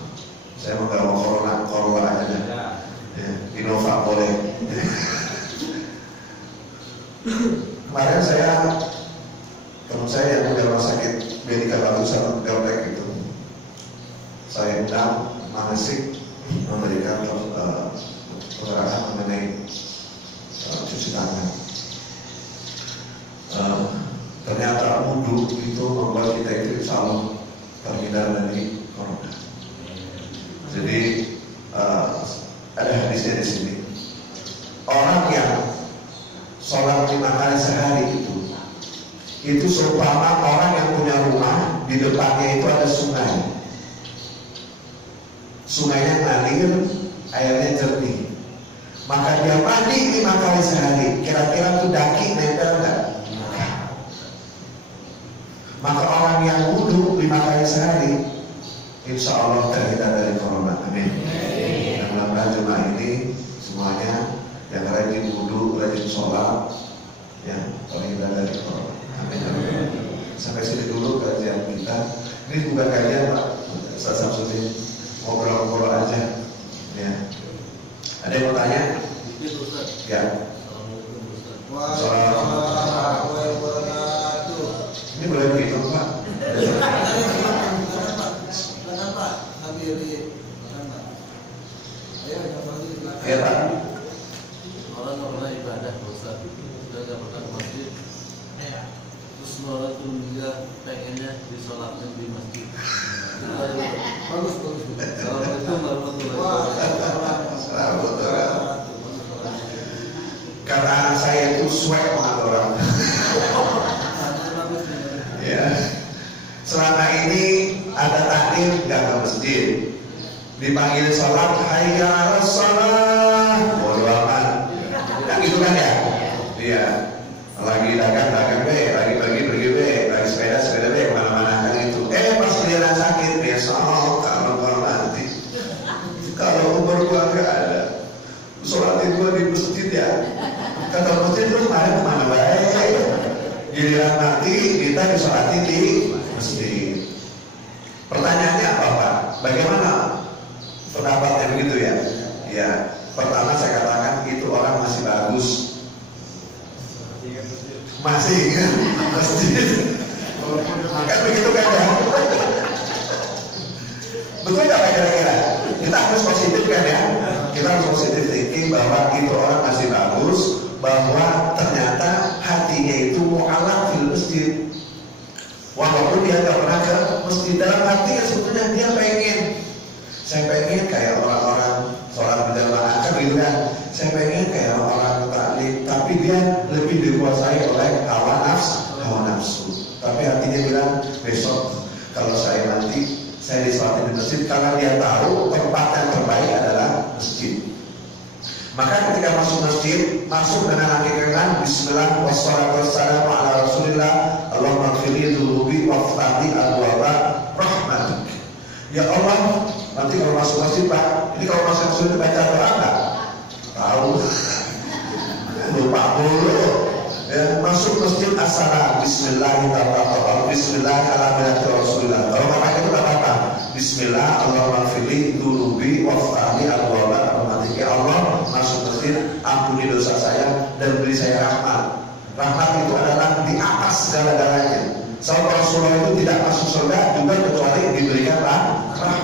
Saya mau gak mau corona aja. Ya, Innova boleh. Kemarin teman saya yang punya rumah sakit Medika Batusan Gaplek itu, saya undang manasik memberikan penerangan mengenai cuci tangan. Ternyata wudhu itu membuat kita itu insya Allah terhindar dari corona. Jadi ada hadisnya di sini. Orang yang sholat 5 kali sehari itu seumpama orang yang punya rumah di depannya itu ada sungai. Sungainya ngalir, airnya jernih. Maka dia mandi 5 kali sehari. Kira-kira tuh daki nempel nggak? Maka orang yang wudhu 5 kali sehari, insya Allah terhindar dari corona. Amin. Mudah-mudahan Jumat ini semuanya yang rajin wudhu, rajin sholat, ya terhindar dari corona. Amin. Sampai sini dulu kajian kita. Ini bukan kajian Pak Ustaz Samsudin, ngobrol-ngobrol aja. Ya. Ada yang mau tanya? Ya. Ini boleh begitu Pak? Ya Pak. Orang nggak pernah ibadah, Ustaz. Sudah nggak pernah ke masjid. Terus orang tuh juga pengennya disolatkan di masjid. Bagus. Assalamualaikum warahmatullahi wabarakatuh. Karena anak saya itu swag banget orang. Ya. Selama ini ada taklim nggak ke masjid, dipanggil sholat hayya 'alas shalah bodo amat, kan gitu kan ya? Iya, lagi dagang be, lagi pergi be, lagi sepeda be, kemana-mana kan itu. Pas giliran sakit besok kalau nanti, kalau umur gua nggak ada, sholatin gua di masjid ya. Kata masjid lu kemarin kemana baik? Giliran nanti kita disolatin di masjid. Pertanyaannya apa Pak? Bagaimana pendapatnya begitu ya? Ya, pertama saya katakan itu orang masih bagus. Masih kan? Masjid. Kan begitu kan ya? Betul nggak kira-kira? Kita harus positif kan ya? Kita harus positif thinking bahwa itu orang masih bagus, bahwa ternyata hatinya itu mu'alaq fil masjid. Walaupun dia nggak pernah ke masjid, dalam hati ya sebetulnya dia pengen. Saya pengen kayak orang-orang sholat berjamaah kan gitu kan. Saya pengen kayak orang taklim, tapi dia lebih dikuasai oleh hawa nafsu. Tapi hatinya bilang besok kalau saya nanti saya disolatin di masjid, karena dia tahu tempat yang terbaik adalah masjid. Maka ketika masuk masjid, masuk dengan hakikat bismillah wassalatu wassalamu ala rasulillah Allahumma ighfirli dzunubi waftahli abwaaba rahmatik. Ya Allah, nanti kalau masuk masjid Pak, ini kalau masuk masjid baca doa enggak? Tahu. Lupa dulu. Ya, masuk masjid assalam bismillahirrahmanirrahim bismillahirrahmanirrahim. Kalau nggak pakai itu nggak apa-apa. Bismillah Allahumma ighfirli dzunubi waftahli abwaaba rahmatik. Ya Allah, masuk masjid, ampuni dosa saya dan beri saya rahmat. Rahmat itu adalah di atas segala-galanya. Sebab Rasulullah itu tidak masuk surga juga kecuali diberikan rahmat.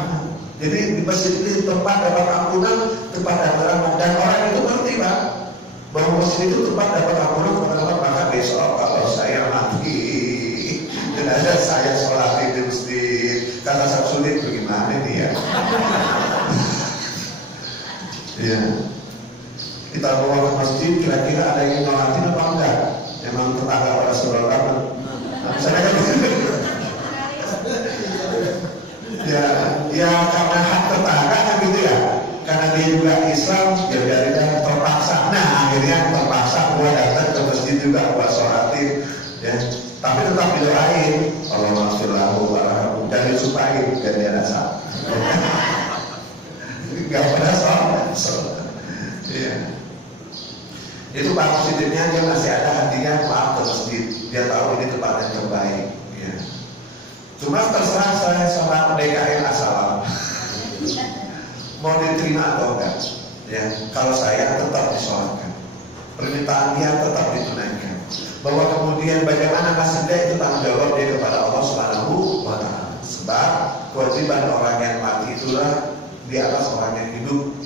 Jadi di masjid ini tempat dapat ampunan, tempat dapat rahmat. Dan orang itu ngerti Pak, bahwa masjid itu tempat dapat ampunan, maka besok kalau saya mati dan ada saya sholat di masjid, kata Samsudin bagaimana nih ya? Ya, kita bawa ke masjid, kira-kira ada yang nyolatin apa enggak? Emang tetangga pada saudara banget. Misalnya kan ya karena hak tetangga kan gitu ya. Karena dia juga Islam, ya biarnya terpaksa. Nah akhirnya terpaksa gua datang ke masjid juga buat sholatin. Ya, tapi tetap didoain. Allah maghfirlahu warahmatuhu dan disupain biar dia rasa. Gak pernah sholat. Iya. Itu Pak positifnya dia masih ada hatinya maaf ke masjid. Dia tahu ini tempat yang terbaik. Ya. Cuma terserah saya sama DKM assalam. Mau diterima atau enggak? Ya, kalau saya tetap disolatkan. Permintaan dia tetap ditunaikan. Bahwa kemudian bagaimana nasibnya itu tanggung jawab dia kepada Allah Subhanahu wa Ta'ala. Sebab kewajiban orang yang mati itulah di atas orang yang hidup.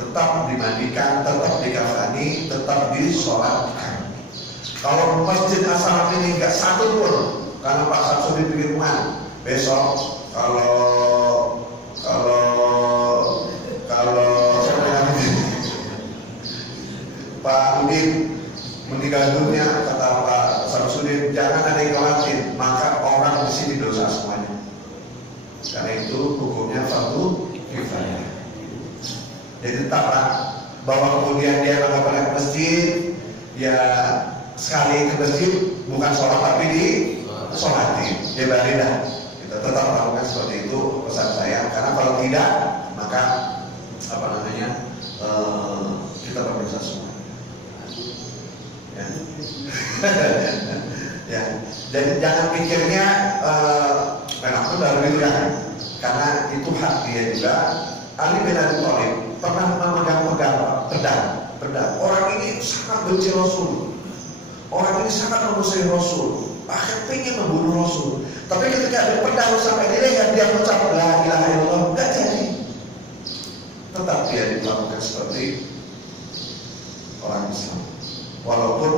Tetap dimandikan, tetap dikafani, tetap disolatkan. Kalau masjid asal ini nggak satu pun, karena Pak Samsudin bikin rumah, besok kalau Pak Udin meninggal dunia, kata Pak Samsudin, jangan ada yang ngelatin, maka orang di sini dosa semuanya. Karena itu hukumnya fardu kifayah. Jadi tetaplah bahwa kemudian dia kalau pernah ke masjid, ya sekali ke masjid bukan sholat tapi di sholatin. Ya baridah. Kita tetap lakukan seperti itu pesan saya. Karena kalau tidak, maka kita berdosa semua. Ya. Ya. Jadi jangan pikirnya enak benar gitu ya. Karena itu hak dia juga. Ali bin Abi Thalib pernah memegang pedang. Orang ini sangat benci Rasul. Orang ini sangat memusuhi Rasul. Bahkan pengen membunuh Rasul. Tapi ketika ada pedang sampai di leher, dia mengucap la ilaha illallah, enggak jadi. Tetap dia diperlakukan seperti orang Islam. Walaupun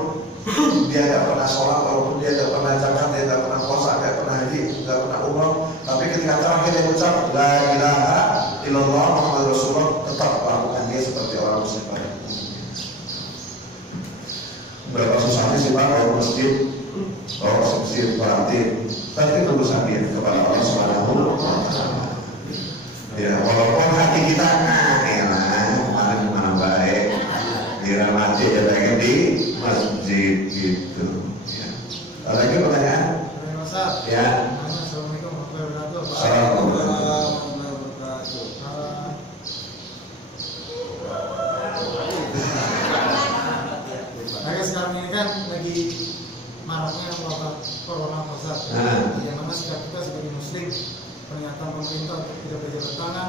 dia nggak pernah sholat, walaupun dia nggak pernah zakat, dia nggak pernah puasa, nggak pernah haji, nggak pernah umrah, tapi ketika terakhir dia mengucap la ilaha illallah Muhammad Rasulullah, tetap lakukan dia seperti orang muslim pada umumnya. Berapa susahnya sih Pak kalau masjid, kalau masjid dikoratin, tapi urusan dia kepada Allah Subhanahu wa Ta'ala. Ya, walaupun hati kita mana baik, di masjid ya pengen di masjid gitu. Ya. Ada lagi pertanyaan? Ya. Assalamualaikum warahmatullahi wabarakatuh. Sekarang ini kan lagi maraknya wabah corona Ustaz. Yang mana sikap kita sebagai muslim, pernyataan pemerintah untuk tidak berjabat tangan,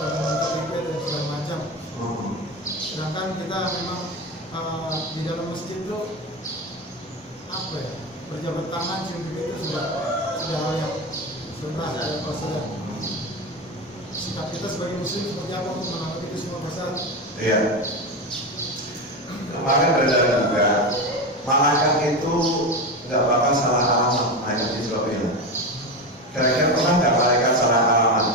untuk IP dan segala macam. Sedangkan kita memang di dalam masjid itu apa ya, berjabat tangan cium pipi itu sudah hal yang sunnah dan prosedur. Sikap kita sebagai muslim seperti apa untuk menanggapi itu semua Ustaz? Iya. Kemarin beredar juga, malaikat itu nggak bakal salah alamat, malaikat Israel. Kira-kira pernah nggak malaikat salah alamat?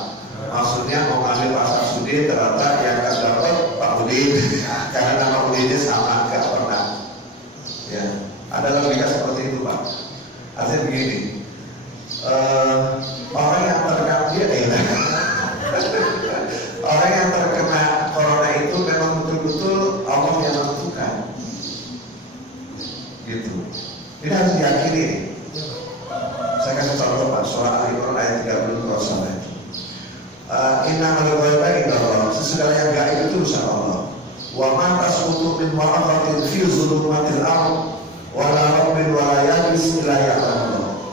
Maksudnya mau ngambil Pak Samsudin, ternyata yang nggak dapat Pak Udin, karena nama Udinnya sama, nggak pernah. Ya, ada logika seperti itu Pak. Artinya begini, orang yang terkena orang yang terkena corona itu memang betul-betul Allah yang menentukan. Gitu. Ini harus diyakini. Saya kasih contoh Pak, surah Al-Imran ayat 30 sampai. Innamal ghaiba indallah, segala yang gaib itu urusan Allah. Wa ma tasqutu min waraqatin fi dhulumatil ardh wa la rabbin wa la yabis illa ya'lamu.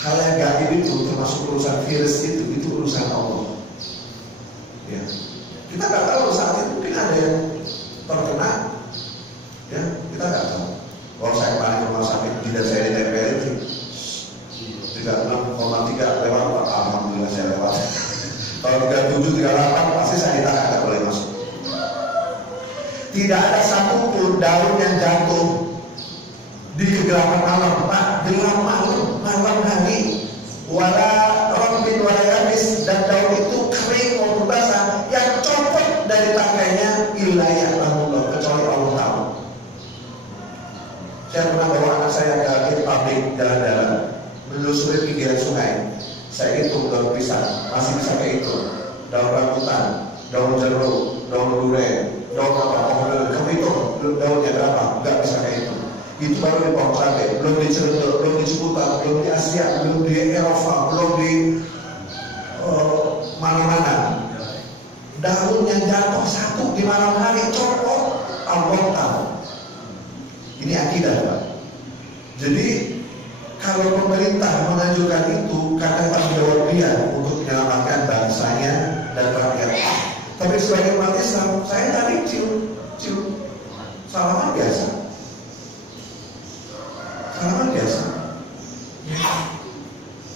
Hal yang gaib itu termasuk urusan virus itu urusan Allah. Ya. Kita nggak tahu saat itu mungkin ada yang terkena, ya kita nggak tahu. Kalau saya kemarin ke rumah sakit, tidak saya ditempel itu 36,3 lewat, alhamdulillah saya lewat. Kalau 37, 38 pasti saya ditahan, nggak boleh masuk. Tidak ada satupun daun yang jatuh di kegelapan malam, Pak, gelap malam hari, wala rombin wala yabis, dan daun itu kering maupun basah, yang copot dari tangkainya wilayah Allah, kecuali Allah tahu. Saya pernah bawa anak saya ke pabrik jalan-jalan, menelusuri pinggiran sungai. Saya hitung daun pisang, masih bisa kehitung. Daun rambutan, daun jeruk, daun durian, daun apa, kamu hitung daunnya berapa? Enggak bisa kehitung. Itu baru di pohon cabai, belum di Cirebon, belum di Ciputat, belum di Asia, belum di Eropa, belum di mana-mana. Daun yang jatuh satu di malam hari copot, Allah tahu. Ini akidah Pak. Jadi kalau pemerintah mengajukan itu karena tanggung jawab dia untuk menyelamatkan bangsanya dan rakyat. Tapi sebagai umat Islam, saya tadi cium salaman biasa. Salaman biasa.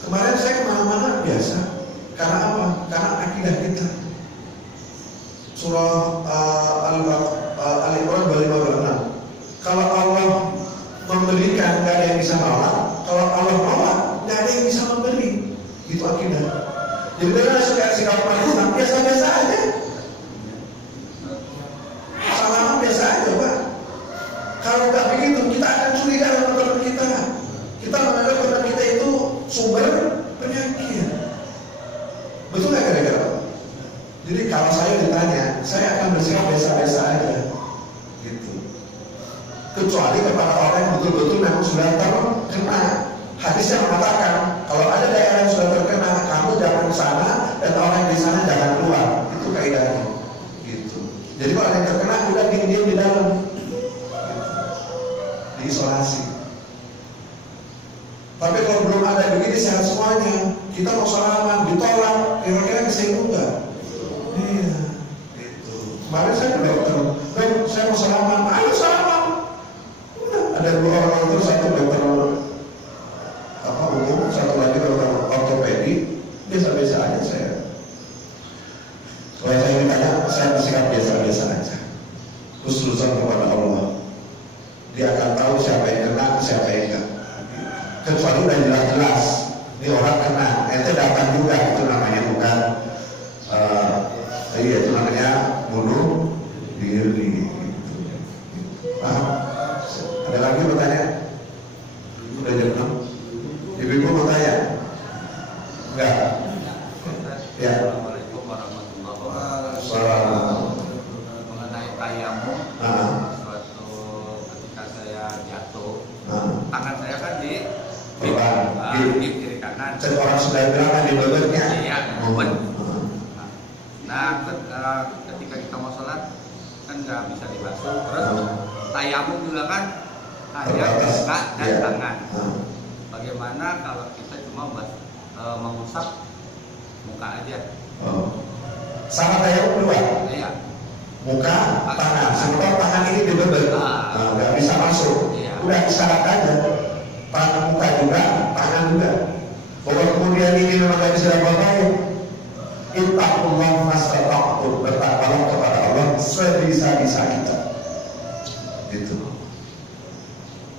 Kemarin saya kemana-mana biasa. Karena apa? Karena akidah kita. Surah Al-Imran 56. Kalau Allah memberikan, gak ada yang bisa nolak. Kalau Allah nolak, gak ada yang bisa memberi. Itu akidah. Jadi kita suka sikap umat Islam biasa-biasa aja. Salaman biasa aja Pak. Kalau gak begitu, kita akan curiga dengan teman kita. Kita menganggap teman kita itu sumber penyakit. Betul gak kira-kira? Jadi kalau saya ditanya, saya akan bersikap biasa-biasa aja. Gitu. Kecuali kepada orang yang betul-betul memang sudah terkena. Hadis yang mengatakan kalau ada daerah yang sudah terkena, kamu jangan ke sana dan orang yang di sana jangan keluar. Itu kaidahnya. Gitu. Jadi kalau yang terkena udah diam di dalam, gitu. Diisolasi. Tapi kalau belum ada begini sehat semuanya, kita mau salaman ditolak, kira-kira kesinggung nggak? Iya. Gitu. Kemarin saya ke dokter, saya mau salaman, ayo salaman. Ada dua orang itu, satu dokter umum, satu lagi dokter ortopedi, biasa-biasa aja saya. Kalau saya ditanya, saya bersikap biasa-biasa aja. Husnuzan kepada Allah. Dia akan tahu siapa yang kena, siapa yang enggak. Kecuali udah jelas-jelas, ini orang kena, ente datang juga, itu namanya bukan, itu namanya bunuh diri. Paham? Ada lagi pertanyaan? Udah jam 6. di kiri kanan. Orang sudah bilang kan di bebeknya. Iya, momen. Nah, ketika kita mau sholat kan nggak bisa dibasuh. Terus tayamum juga kan hanya muka dan tangan. Bagaimana kalau kita cuma mengusap muka aja? Sama tayamum dua. Iya. Muka, tangan. Sementara tangan ini di bebek, nggak bisa masuk. Iya. Udah isyarat aja. Tangan muka juga, tangan juga. Bahwa kemudian ini memang nggak bisa apa-apain. Ittaqullah mastata'tum, bertakwalah kepada Allah sebisa-bisa kita. Gitu.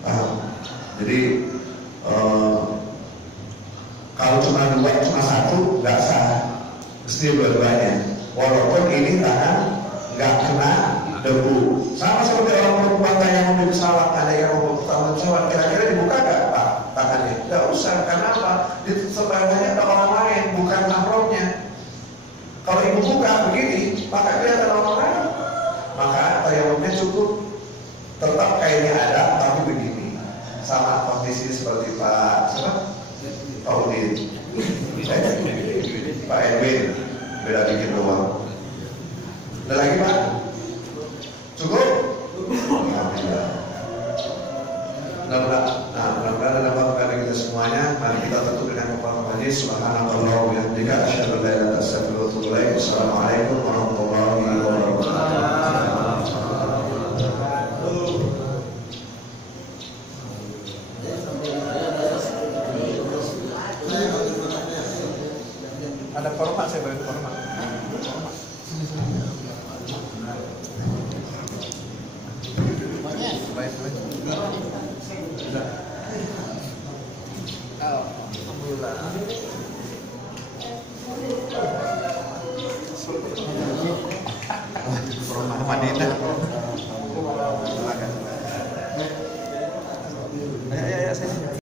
Paham? Jadi kalau cuma dua, cuma satu, nggak sah. Mesti dua-duanya. Walaupun ini tangan nggak kena debu. Sama seperti orang perempuan yang mau di pesawat, ada yang mau pertama pesawat, kira-kira dibuka nggak Pak tangannya? Nggak usah. Karena apa? Di sebelahnya ada orang lain, bukan mahramnya. Kalau ibu buka begini, maka dia ada orang lain. Maka tayamumnya cukup. Tetap kayaknya ada, tapi begini. Sama kondisi seperti Pak siapa? Pak Udin, Pak Edwin, beda dikit doang. Ada lagi Pak? Cukup? Alhamdulillah. Mudah-mudahan ada manfaat bagi kita semuanya. Mari kita tutup dengan kepala majlis. Subhanallah wa bihamdika asyhadu an la ilaha illa anta astaghfiruka wa atubu ilaik. Assalamualaikum warahmatullahi wabarakatuh. Ada format, saya bagi format. Baik. Alhamdulillah. Format Madinah.